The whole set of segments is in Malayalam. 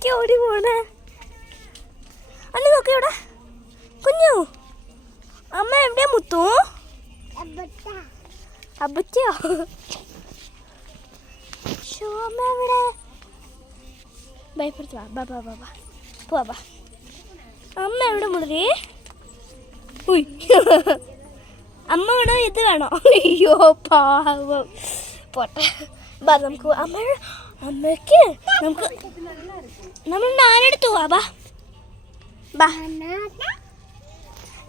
എവിടേക്കാ ഓടി പോണേ? അല്ല നോക്കി ഇവിടെ കുഞ്ഞു. അമ്മ എവിടെയാ മുത്തു? അബുറ്റിയോ? അമ്മ എവിടെ? ഭയപ്പെടുത്തുവാ. ബാ ബാ ബാ ബാ പോവാ ബാ. അമ്മ എവിടെ മുതലേ? ഉയ് അമ്മ ഇവിടെ ഇത് വേണോ? അയ്യോ പാവം. പോട്ടെ ബാ നമുക്ക് അമ്മയ്ക്ക് നമ്മൾ നാലെടുത്ത് പോവാ. ബാ ബാ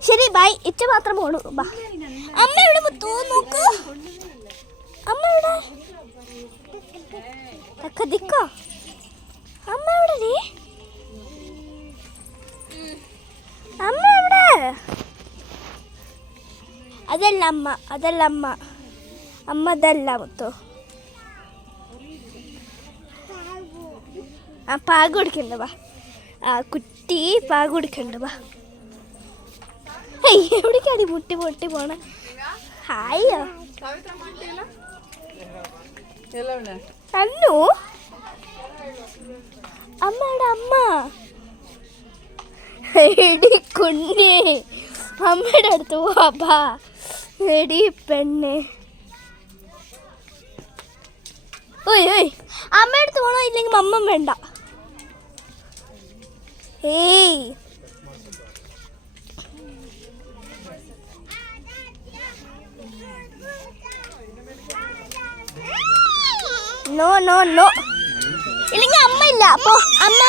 ശരി ബൈ. ഇച്ച മാത്രം പോണു. ബാ. അമ്മ എവിടെ മുത്തു? നോക്ക് അമ്മ എവിടെ? ദിക്കോ അമ്മ എവിടെ നീ? അമ്മ എവിടെ? അതല്ല അമ്മ, അതല്ല അമ്മ, അമ്മ അതല്ല മുത്തു. ആ പാഗ് കൊടുക്കണ്ട. വാ ആ കുട്ടി പാഗ് കൊടുക്കണ്ട. വാ. എവിടേക്കാണ് മുട്ടി പൊട്ടി പോണ? ഹായോ അല്ലു അമ്മയുടെ അമ്മ എടി കുഞ്ഞേ അമ്മയുടെ അടുത്ത് പോവാ. എടി പെണ്ണെ. ഓയ് ഓയ് അമ്മയുടെ അടുത്ത് പോണോ? ഇല്ലെങ്കിൽ അമ്മ വേണ്ട. ഏയ് നോ നോ നോ. ഇല്ലെങ്കിൽ അമ്മ ഇല്ല. അപ്പോ അമ്മ